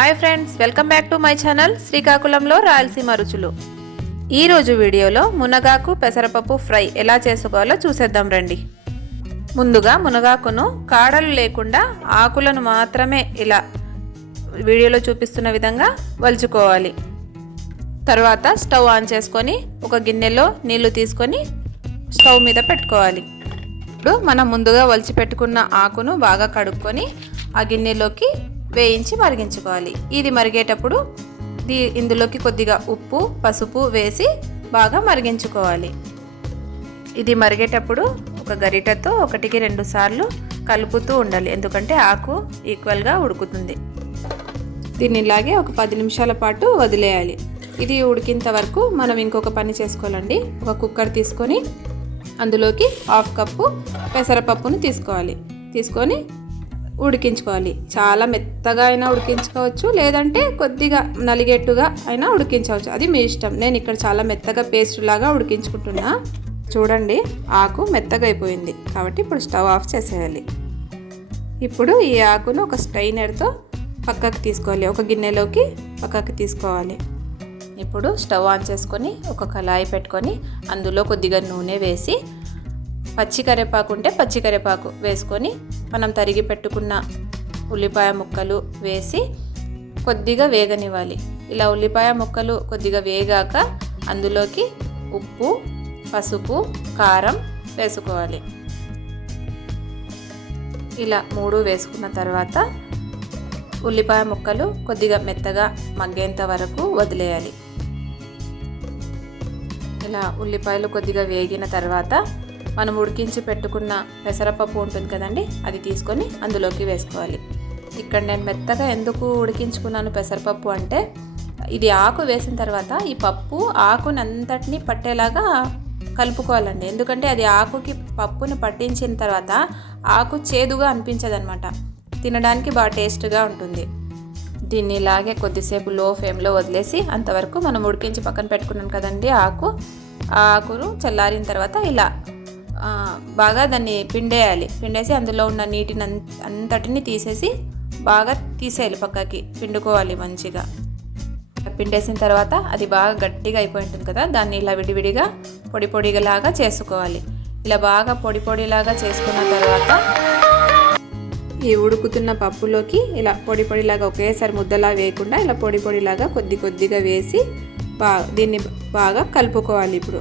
Hi friends, welcome back to my channel శ్రీకాకుళంలో రాయలసీమ రుచులు. ఈరోజు వీడియోలో మునగాకు పెసరపప్పు ఫ్రై ఎలా చేసుకోవాలో చూసేద్దాం రండి. ముందుగా మునగాకును కాడలు లేకుండా ఆకులను మాత్రమే ఇలా వీడియోలో చూపిస్తున్న విధంగా వలుచుకోవాలి. తర్వాత స్టవ్ ఆన్ చేసుకొని ఒక గిన్నెలో నీళ్లు తీసుకొని స్టవ్ మీద పెట్టుకోవాలి. ఇప్పుడు మనం ముందుగా వలిచి పెట్టుకున్న ఆకును బాగా కడుక్కొని ఆ గిన్నెలోకి వేయించి మరిగించుకోవాలి. ఇది మరిగేటప్పుడు ఇందులోకి కొద్దిగా ఉప్పు, పసుపు వేసి బాగా మరిగించుకోవాలి. ఇది మరిగేటప్పుడు ఒక గరిటెతో 1-2 సార్లు కలుపుతూ ఉండాలి, ఎందుకంటే ఆకు ఈక్వల్గా ఉడుకుతుంది. దీన్ని ఇలాగే ఒక 10 నిమిషాల పాటు వదిలేయాలి. ఇది ఉడికింత వరకు మనం ఇంకొక పని చేసుకోవాలండి. ఒక కుక్కర్ తీసుకొని అందులోకి 1/2 కప్పు పెసరపప్పును తీసుకొని ఉడికించుకోవాలి. చాలా మెత్తగా అయినా ఉడికించుకోవచ్చు, లేదంటే కొద్దిగా నలిగేట్టుగా అయినా ఉడికించవచ్చు, అది మీ ఇష్టం. నేను ఇక్కడ చాలా మెత్తగా పేస్ట్ లాగా ఉడికించుకుంటున్నా. చూడండి, ఆకు మెత్తగా అయిపోయింది కాబట్టి ఇప్పుడు స్టవ్ ఆఫ్ చేసేయాలి. ఇప్పుడు ఈ ఆకును ఒక స్ట్రైనర్తో పక్కకు తీసుకోవాలి, ఒక గిన్నెలోకి పక్కకు తీసుకోవాలి. ఇప్పుడు స్టవ్ ఆన్ చేసుకొని ఒక కళాయి పెట్టుకొని అందులో కొద్దిగా నూనె వేసి పచ్చి కరివేపాకు ఉంటే పచ్చి కరివేపాకు వేసుకొని మనం తరిగి పెట్టుకున్న ఉల్లిపాయ ముక్కలు వేసి కొద్దిగా వేగనివ్వాలి. ఇలా ఉల్లిపాయ ముక్కలు కొద్దిగా వేగాక అందులోకి ఉప్పు, పసుపు, కారం వేసుకోవాలి. ఇలా 3 వేసుకున్న తర్వాత ఉల్లిపాయ ముక్కలు కొద్దిగా మెత్తగా మగ్గేంత వరకు వదిలేయాలి. ఇలా ఉల్లిపాయలు కొద్దిగా వేగిన తర్వాత మనం ఉడికించి పెట్టుకున్న పెసరపప్పు ఉంటుంది కదండి, అది తీసుకొని అందులోకి వేసుకోవాలి. ఇక్కడ నేను మెత్తగా ఎందుకు ఉడికించుకున్నాను పెసరపప్పు అంటే, ఇది ఆకు వేసిన తర్వాత ఈ పప్పు ఆకుని అంతటినీ పట్టేలాగా కలుపుకోవాలండి. ఎందుకంటే అది ఆకుకి పప్పుని పట్టించిన తర్వాత ఆకు చేదుగా అనిపించదనమాట, తినడానికి బాగా టేస్ట్గా ఉంటుంది. దీన్ని ఇలాగే కొద్దిసేపు లో ఫ్లేమ్లో వదిలేసి అంతవరకు మనం ఉడికించి పక్కన పెట్టుకున్నాం కదండి ఆకును చల్లారిన తర్వాత ఇలా బాగా దాన్ని పిండేసి అందులో ఉన్న నీటిని అంతటిని తీసేసి బాగా తీసేయాలి, పక్కకి పిండుకోవాలి మంచిగా. పిండేసిన తర్వాత అది బాగా గట్టిగా అయిపోయి ఉంటుంది కదా, దాన్ని ఇలా విడివిడిగా పొడిలాగా చేసుకోవాలి. ఇలా బాగా పొడిలాగా చేసుకున్న తర్వాత ఈ ఉడుకుతున్న పప్పులోకి ఇలా పొడిలాగా ఒకేసారి ముద్దలా వేయకుండా ఇలా పొడిలాగా కొద్దిగా వేసి దీన్ని బాగా కలుపుకోవాలి. ఇప్పుడు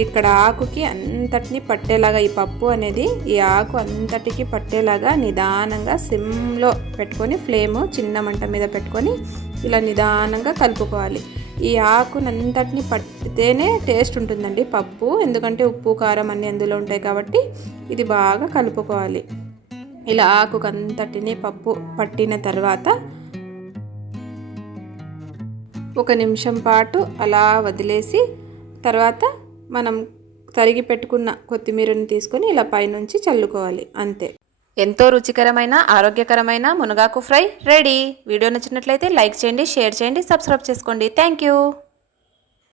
ఇక్కడ ఆకుకి అంతటిని పట్టేలాగా ఈ పప్పు అనేది ఈ ఆకు అంతటికి పట్టేలాగా నిదానంగా సిమ్లో పెట్టుకొని ఫ్లేమ్ చిన్న మంట మీద పెట్టుకొని ఇలా నిదానంగా కలుపుకోవాలి. ఈ ఆకునంతటిని పట్టితేనే టేస్ట్ ఉంటుందండి పప్పు, ఎందుకంటే ఉప్పు, కారం అన్నీ అందులో ఉంటాయి కాబట్టి ఇది బాగా కలుపుకోవాలి. ఇలా ఆకుకు అంతటిని పప్పు పట్టిన తర్వాత 1 నిమిషం పాటు అలా వదిలేసి తర్వాత మనం తరిగి పెట్టుకున్న కొత్తిమీరని తీసుకొని ఇలా పైనుంచి చల్లుకోవాలి, అంతే. ఎంతో రుచికరమైన ఆరోగ్యకరమైన మునగాకు ఫ్రై రెడీ. వీడియో నచ్చినట్లయితే లైక్ చేయండి, షేర్ చేయండి, సబ్స్క్రైబ్ చేసుకోండి. Thank you.